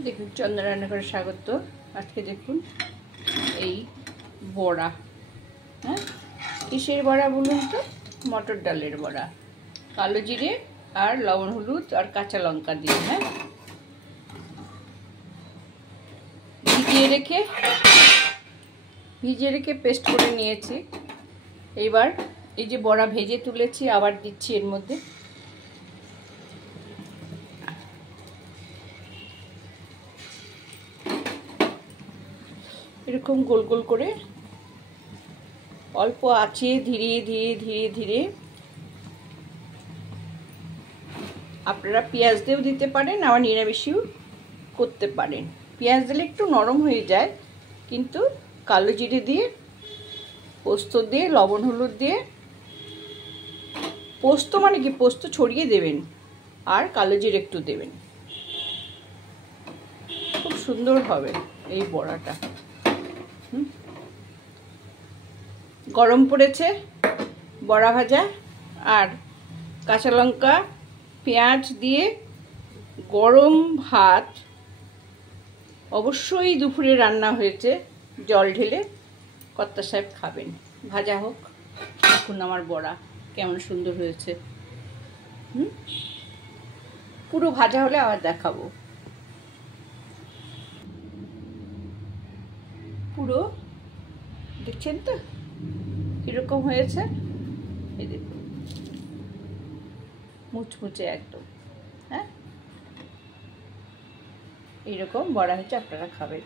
দেখুন চন্দনা রান্নাঘরে স্বাগত। আজকে দেখুন এই বড়া, হ্যাঁ কিসের বড়া বলুন তো? মটর ডালের বড়া, কালো জিরে আর লবণ হলুদ আর কাঁচা লঙ্কা দিয়ে, হ্যাঁ ভিজিয়ে রেখে পেস্ট করে নিয়েছি। এইবার এই যে বড়া ভেজে তুলেছি আবার দিচ্ছি এর মধ্যে। এরকম গোল গোল করে অল্প আঁচে ধীরে ধীরে ধীরে ধীরে, আপনারা পেঁয়াজ দিয়েও দিতে পারেন, আবার নিরামিষও করতে পারেন। পেঁয়াজ দিলে একটু নরম হয়ে যায়, কিন্তু কালো জিরে দিয়ে, পোস্ত দিয়ে, লবণ হলুদ দিয়ে, পোস্ত মানে কি পোস্ত ছড়িয়ে দেবেন আর কালো জিরে একটু দেবেন, খুব সুন্দর হবে এই বড়াটা। গরম পড়েছে, বড়া ভাজা আর কাঁচা লঙ্কা পেঁয়াজ দিয়ে গরম ভাত, অবশ্যই দুপুরে রান্না হয়েছে, জল ঢেলে কর্তা সাহেব খাবেন। ভাজা হোক। দেখুন আমার বড়া কেমন সুন্দর হয়েছে। পুরো ভাজা হলে আবার দেখাবো। পুরো দেখছেন তো কিরকম হয়েছে? এই দেখুন মুচমুচে একদম, হ্যাঁ এইরকম বড়া হচ্ছে, আপনারা খাবেন।